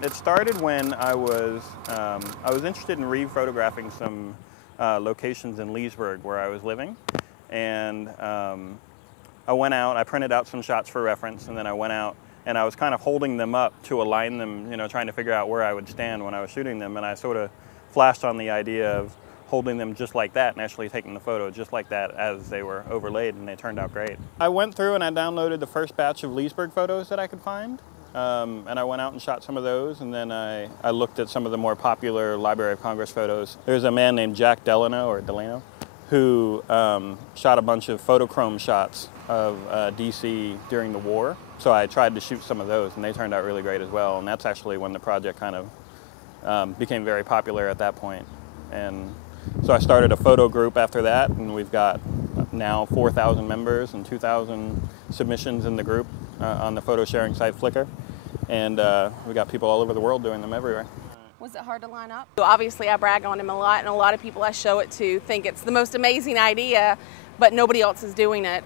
It started when I was interested in re-photographing some locations in Leesburg where I was living, and I went out, I printed out some shots for reference, and then I went out and I was kind of holding them up to align them, you know, trying to figure out where I would stand when I was shooting them, and I sort of flashed on the idea of holding them just like that and actually taking the photo just like that as they were overlaid, and they turned out great. I went through and I downloaded the first batch of Leesburg photos that I could find, and I went out and shot some of those, and then I looked at some of the more popular Library of Congress photos. There's a man named Jack Delano, who shot a bunch of photochrome shots of DC during the war. So I tried to shoot some of those, and they turned out really great as well, and that's actually when the project kind of became very popular at that point. And so I started a photo group after that, and we've got now 4,000 members and 2,000 submissions in the group on the photo sharing site Flickr. And we got people all over the world doing them everywhere. Was it hard to line up? Obviously, I brag on him a lot, and a lot of people I show it to think it's the most amazing idea, but nobody else is doing it.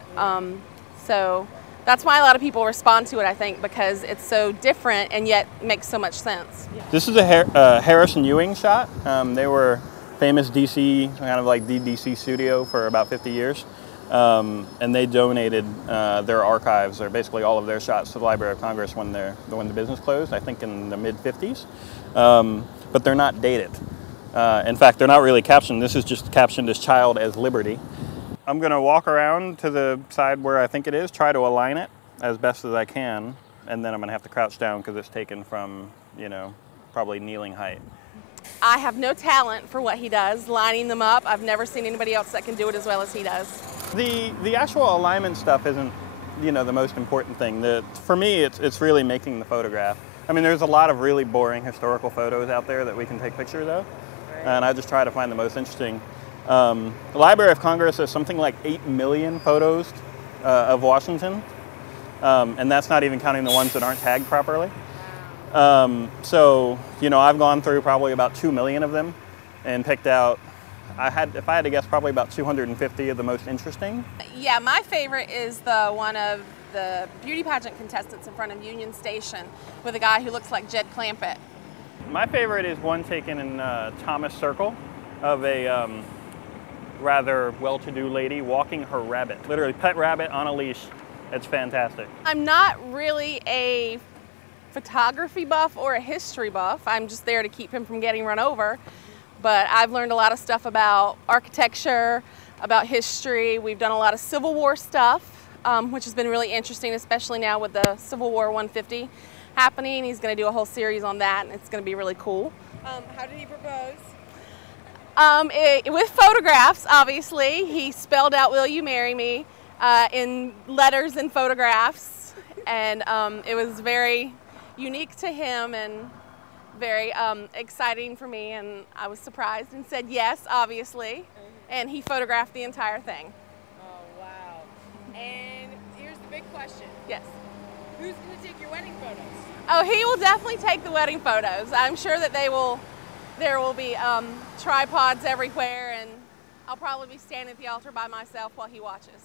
So that's why a lot of people respond to it, I think, because it's so different and yet makes so much sense. This is a Harris and Ewing shot. They were famous DC, kind of like the DC studio for about 50 years. And they donated their archives, or basically all of their shots, to the Library of Congress when the business closed, I think in the mid-50s. But they're not dated. In fact, they're not really captioned. This is just captioned as Child as Liberty. I'm going to walk around to the side where I think it is, try to align it as best as I can, and then I'm going to have to crouch down because it's taken from, you know, probably kneeling height. I have no talent for what he does, lining them up. I've never seen anybody else that can do it as well as he does. The actual alignment stuff isn't, you know, the most important thing. For me, it's really making the photograph. I mean, there's a lot of really boring historical photos out there that we can take pictures of, and I just try to find the most interesting. The Library of Congress has something like 8 million photos of Washington, and that's not even counting the ones that aren't tagged properly. So, you know, I've gone through probably about 2 million of them and picked out, if I had to guess, probably about 250 of the most interesting. Yeah, my favorite is the one of the beauty pageant contestants in front of Union Station with a guy who looks like Jed Clampett. My favorite is one taken in Thomas Circle of a rather well-to-do lady walking her rabbit. Literally, pet rabbit on a leash. It's fantastic. I'm not really a photography buff or a history buff. I'm just there to keep him from getting run over. But I've learned a lot of stuff about architecture, about history. We've done a lot of Civil War stuff, which has been really interesting, especially now with the Civil War 150 happening. He's going to do a whole series on that, and it's going to be really cool. How did he propose? With photographs, obviously. He spelled out, "Will you marry me?" In letters and photographs. And it was very unique to him and very exciting for me, and I was surprised and said yes, obviously, and he photographed the entire thing. Oh, wow. And here's the big question. Yes. Who's going to take your wedding photos? Oh, he will definitely take the wedding photos. I'm sure that there will be tripods everywhere, and I'll probably be standing at the altar by myself while he watches.